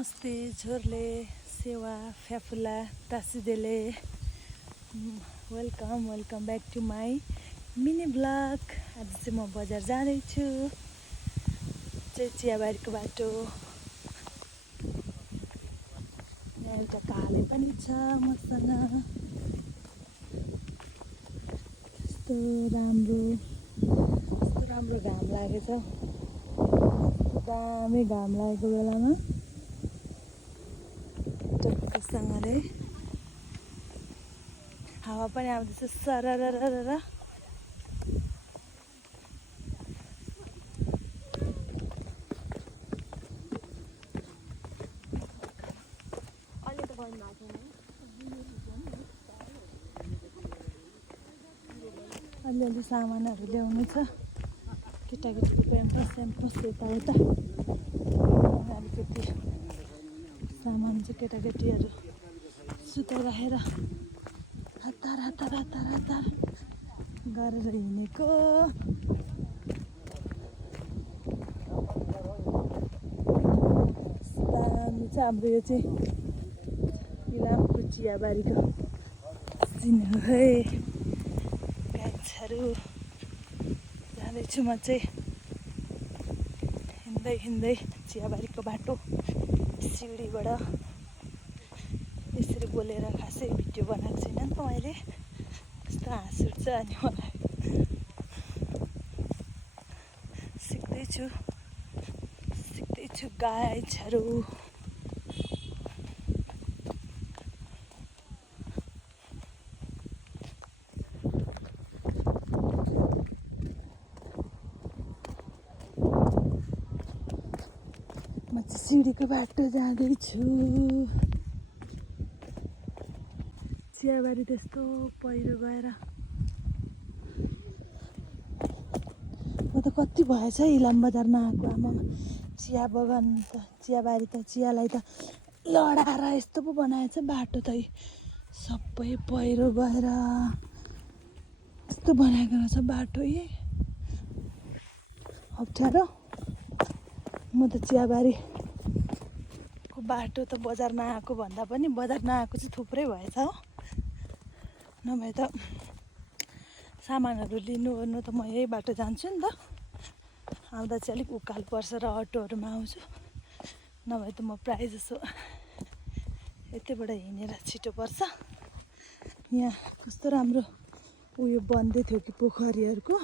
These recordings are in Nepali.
नमस्ते झोरले सेवा फ्याफुला तासिदेले welcome back to my mini blog. आज चाहिँ म बजार जाँदैछु चाहिँ चियाबारीको बाटो। यहाँ एउटा काले पनि छ मसँग, कस्तो राम्रो घाम लागेछ। दामी घाम लागेको बेलामा टक्कसँगले हावा पनि आउँदैछ सररररर। अलिअलि सामानहरू ल्याउनु छ, केटाकेटीको प्याम्पस यताउता। अलिकति सामान चाहिँ केटाकेटीहरू सुताइराखेर हतार गरेर हिँडेको। दामी छ हाम्रो यो चाहिँ इलामको चियाबारीको सिन हो है। गाइजहरू जाँदैछु म चाहिँ हिँड्दै चियाबारीको बाटो सिँढीबाट। यसरी बोलेर खासै भिडियो बनाएको छैन नि त मैले, कस्तो हाँस उठ्छ। अनि मलाई सिक्दैछु गाइजहरू। म चाहिँ सिँढीको बाटो जाँदैछु। चियाबारी त्यस्तो पहिरो गएर म त कति भएछ इलाम बजार नआएको। आमामा चिया बगान त चियाबारी त चियालाई त लडाएर यस्तो पो बनाएछ बाटो त सबै पहिरो गएर यस्तो बनाएको रहेछ बाटो। अप्ठ्यारो। म त चियाबारीको बाटो त बजार नआएको भन्दा पनि बजार नआएको चाहिँ थुप्रै भएछ हो। नभए त सामानहरू लिनु त म यही बाटो जान्छु नि त। आउँदा चाहिँ अलिक उकालो पर्छ र अटोहरूमा आउँछु, नभए त म प्रायः जसो यतैबाट हिँडेर छिटो पर्छ। यहाँ कस्तो राम्रो उयो बन्दै थियो कि पोखरीहरूको।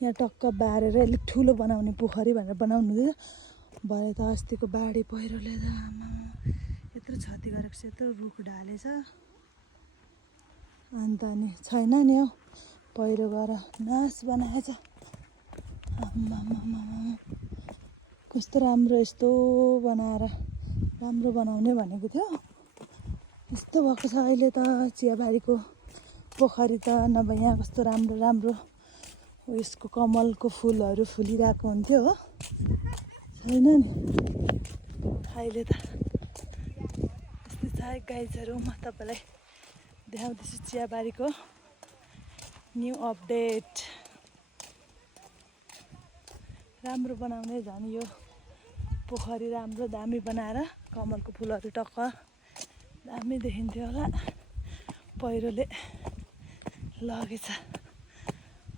यहाँ टक्क बारेर अलिक ठुलो बनाउने पोखरी भनेर बनाउनु हुँदैछ। भरे त अस्तिको बाढी पहिरोले त आमा यत्रो क्षति गरेको छ, यत्रो रुख ढालेछ। अन्त नि छैन नि हौ, पहिरो गएर नाश बनाएछ। आम्मामा कस्तो राम्रो यस्तो बनाएर राम्रो बनाउने भनेको थियो, यस्तो भएको छ अहिले त। चियाबारीको पोखरी त नभए यहाँ कस्तो राम्रो उयसको कमलको फुलहरू फुलिरहेको हुन्थ्यो हो, छैन नि अहिले त। यस्तै छ गाइजहरू। म तपाईँलाई देखाउँदैछु चियाबारीको न्यू अपडेट। राम्रो बनाउने झन् यो पोखरी राम्रो दामी बनाएर कमलको फुलहरू टक्क दामी देखिन्थ्यो होला। पहिरोले लगेछ,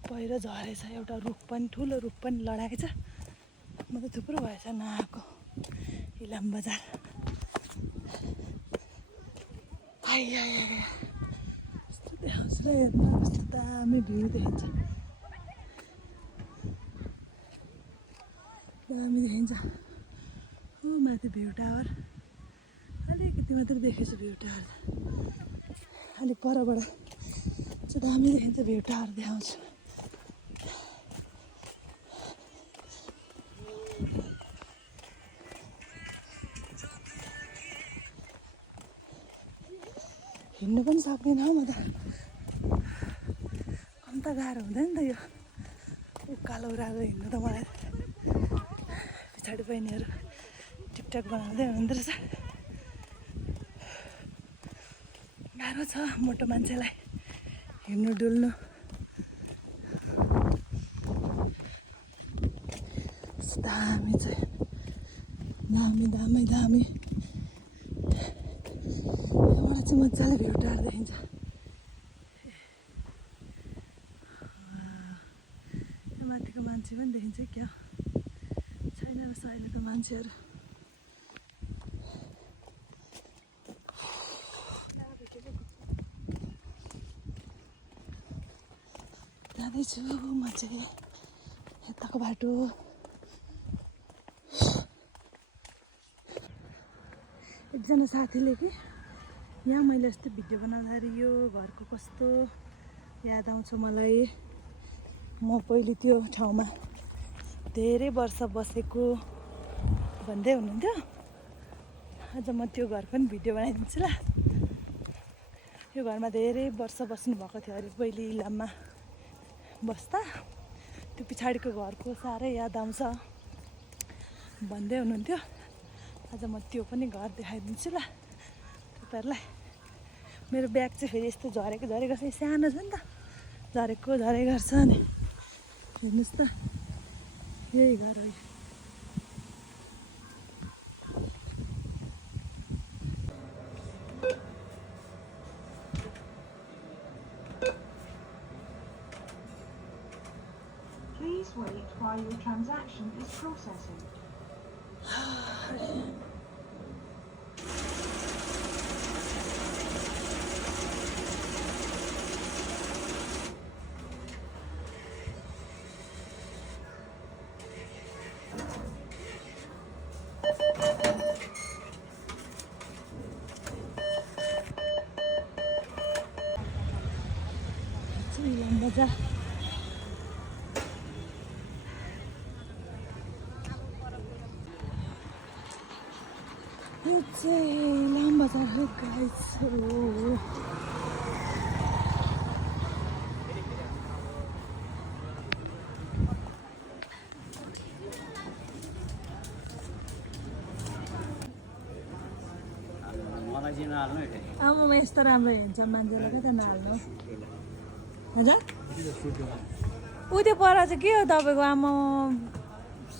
पहिरो झरेछ। एउटा रुख पनि ठुलो रुख पनि लडाएछ। म त थुप्रो भएछ नआएको इलाम बजार। यस्तो देखाउँछ र हेर्नु कस्तो दामी भ्यू देखिन्छ, दामी देखिन्छ। माथि भ्यू टावर अलिकति मात्रै देखेछु। भ्यू टावर अलिक परबाट चाहिँ दामी देखिन्छ। भ्यू टावर देखाउँछु। हिँड्नु पनि सक्दिनँ हौ म त, अन्त गाह्रो हुँदैन त यो उकालो उरालो हिँड्नु त। मलाई पछाडि बहिनीहरू टिकटक बनाउँदै हुनुहुँदो रहेछ। गाह्रो छ मोटो मान्छेलाई हिँड्नु डुल्नु। दामी चाहिँ दामी चाहिँ मजाले भ्यू टार देखिन्छ। माथिको मान्छे पनि देखिन्छ क्या छैन रहेछ अहिले त मान्छेहरू। जाँदैछु म चाहिँ यताको बाटो। एकजना साथीले कि यहाँ मैले यस्तो भिडियो बनाउँदाखेरि यो घरको कस्तो याद आउँछ मलाई। म पहिले त्यो ठाउँमा धेरै वर्ष बसेको भन्दै हुनुहुन्थ्यो। आज म त्यो घर पनि भिडियो बनाइदिन्छु ल। यो घरमा धेरै वर्ष बस्नुभएको थियो अरे पहिले इलाममा बस्दा। त्यो पछाडिको घरको साह्रै याद आउँछ भन्दै हुनुहुन्थ्यो। आज म त्यो पनि घर देखाइदिन्छु ल तपाईँहरूलाई। मेरो ब्याग चाहिँ फेरि यस्तो झरेको चाहिँ सानो छ नि त, झरेको गर्छ नि। हेर्नुहोस् त यही घर हो। Please wait while your transaction is processing. Ilam बजार यो चाहिँ इलाम बजार हो गाइस। आमा यस्तो राम्रो हिँड्छ मान्छेलाई क्या त नहाल्नु हजुर। ऊ त्यो पर चाहिँ के हो तपाईँको आमा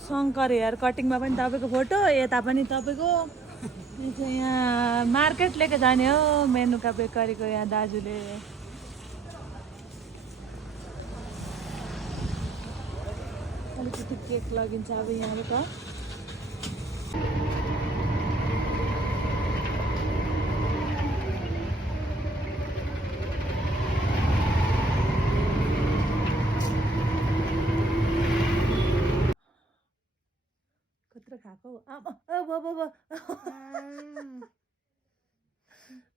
शङ्कर हेयर कटिङमा पनि तपाईँको फोटो, यता पनि तपाईँको। यहाँ मार्केट लिएको जाने हो मेनुका बेकरीको यहाँ दाजुले। अलिकति केक लगिन्छ अब यहाँबाट। कत्रो खाएको आमा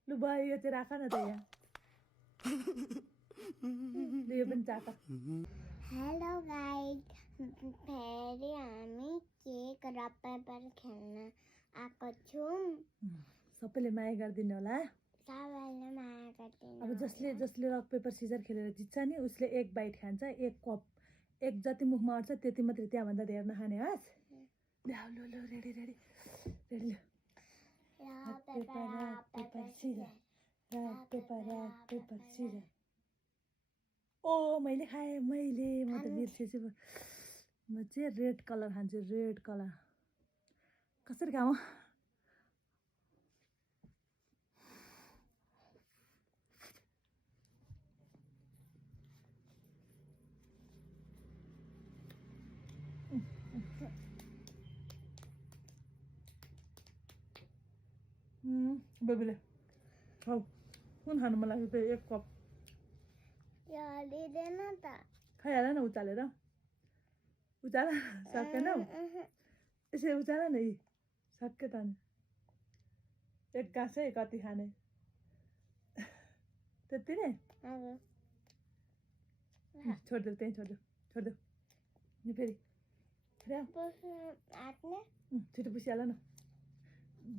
लु भयो यो चाहिँ राख न त यहाँ। यो पनि चाट। हेलो गाइस, फेरि हामी केक र पेपर खेल्न आएको छौँ। सबैले माया गरिदिनु होला। सबैले माया गरिदिनु। अब जसले रक पेपर सिजर खेलेर जित्छ नि उसले एक बाइट खान्छ, एक कप, एक जति मुखमा अट्छ त्यति मात्रै, त्यहाँभन्दा धेरै नखाने हस्। ल ready ready ready. Rock paper scissor, rock paper scissor. ओ मैले खाएँ मैले, म त बिर्सेछु। म चाहिँ रेड कलर खान्छु, रेड कलर। कसरी खाऊँ? बेबीले खाऊ। कुन खानु मन लाग्यो त्यो एक कप? लिँदैन त। खाइहाल न उचालेर। उचाल सकेनौ? यसरी उचाल न यी सक्यो त नि। एक गाँसै कति खाने? त्यति नै? छोडिदेऊ, त्यहीँ छोडिदेऊ। नि फेरि छिटो पुसिहाल न,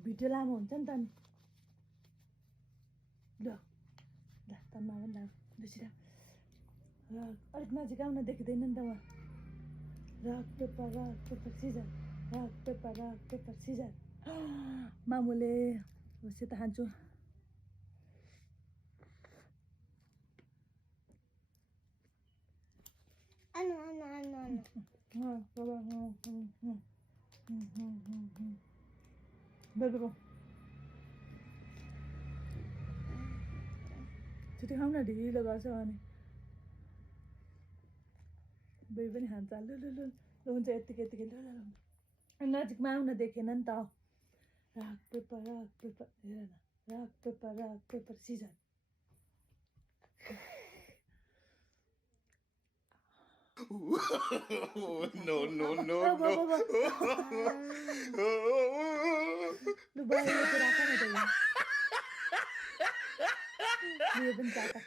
भिडियो लामो हुन्छ नि त नि। ल तन्मा पनि लाग बेसी राख। अलिक नजिक आउन, देखिँदैन नि त उहाँ। Rock paper scissor, rock paper scissor. मामुले होस् त खान्छु। बेबीको छिटो खाऊ न ढिलो गर्छ भने बेबी पनि खान्छ लु लु लु लु हुन्छ यत्तिकै यत्तिकै लु लु नजिकमा आउन देखेन नि त राख पेपर हेर न राख paper scissor No, no, no, no. लु भयो यो राख न त यो पनि चाटा